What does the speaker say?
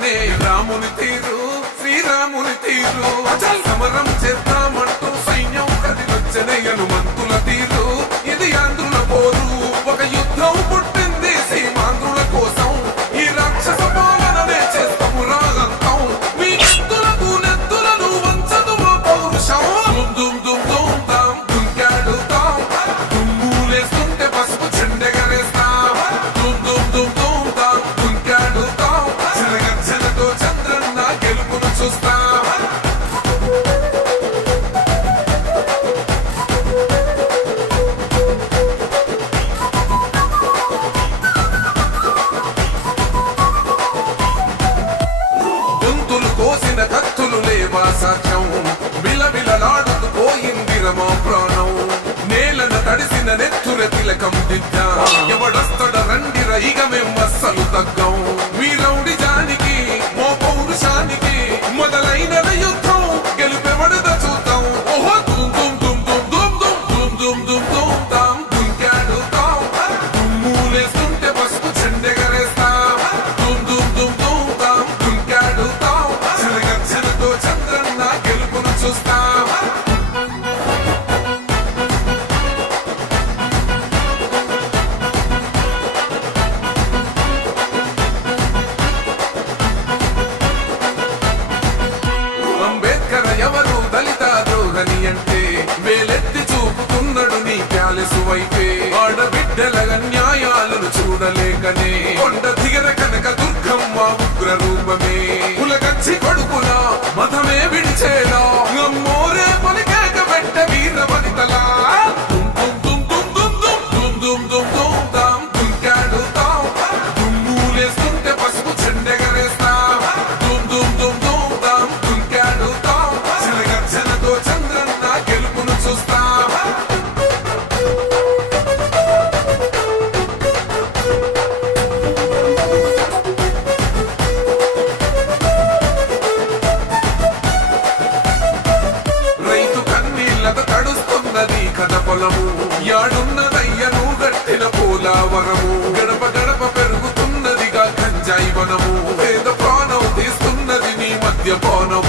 పక్కనే రాముని తీరు శ్రీరాముని తీరు సమరం చేద్దామంటూ సైన్యం కదిలొచ్చనే హనుమంతుల తీరు ఇది ఆంధ్రుల పోరు ఒక యుద్ధం పుట్టింది సీమాంధ్రుల కోసం ఈ రాక్షస పాలననే చేస్తాము రాగంతం మీ నెత్తులకు నెత్తులను వంచదు మా పౌరుషం దుమ్ దుమ్ దుమ్ దాం దుంకాడుతాం దుమ్ములేస్తుంటే పసుపు చెండెగరేస్తాం దుమ్ దుమ్ దుమ్ దుమ్ దాం దుంకాడుతాం చిలగర్జనతో చంద్రన్న గెలుపును చూస్తాం కోసిన కత్తులు లేవా సాక్ష్యం విలవిలలాడుతూ పోయింది రమా ప్రాణం నేలన తడిసిన నెత్తుర తిలకం దిద్దా ఎవడొస్తడ రండిర ఇక మేం అస్సలు తగ్గం మీ రౌడి జానికి మో పౌరుషానికి మొదలైన యుద్ధం గెలుపెవడద చూద్దాం ఓహో దుమ్ దుమ్ దుమ్ దుమ్ దుమ్ దుమ్ దుమ్ దుమ్ దుమ్ తాం దుంకాడుతాం దుమ్ములేస్తుంటే పసుపు చెండెగరేస్తాం దుమ్ దుమ్ దుమ్ దుమ్ తాం దుంకాడుతాం చంద్రన్న గెలుపును చూస్తాం అంబేద్కర్ ఎవరు దళిత ద్రోహని అంటే వేలెత్తి చూపుతున్నాడు నీ ప్యాలెసు వైపే ఆడబిడ్డల న్యాయాలను చూడలేకనే కొండ దిగర కనక దుర్గమ్మ ఉగ్ర రూపమే కులగచ్చి కొడుకున మతమే విడిచేలా నమ్మోరే పలికేక పెట్ట వీర వనితలా దుమ్ దుమ్ దుమ్ దుమ్ దుమ్ దుమ్ దుమ్ దుమ్ తాం దుంకాడుతాం దుమ్ములేస్తుంటే పసుపు చెండెగరేస్తాం దుమ్ దుమ్ దుమ్ దుమ్ తాం దుంకాడుతాం చిలగర్జనతో చంద్రన్న గెలుపును చూస్తాం తడుస్తున్నది కథ పొలము యాడున్నదయ్యను గట్టిన పోలావరము గడప గడప పెరుగుతున్నదిగా గంజాయి వనము పేద ప్రాణం తీస్తున్నది నీ మధ్య పానము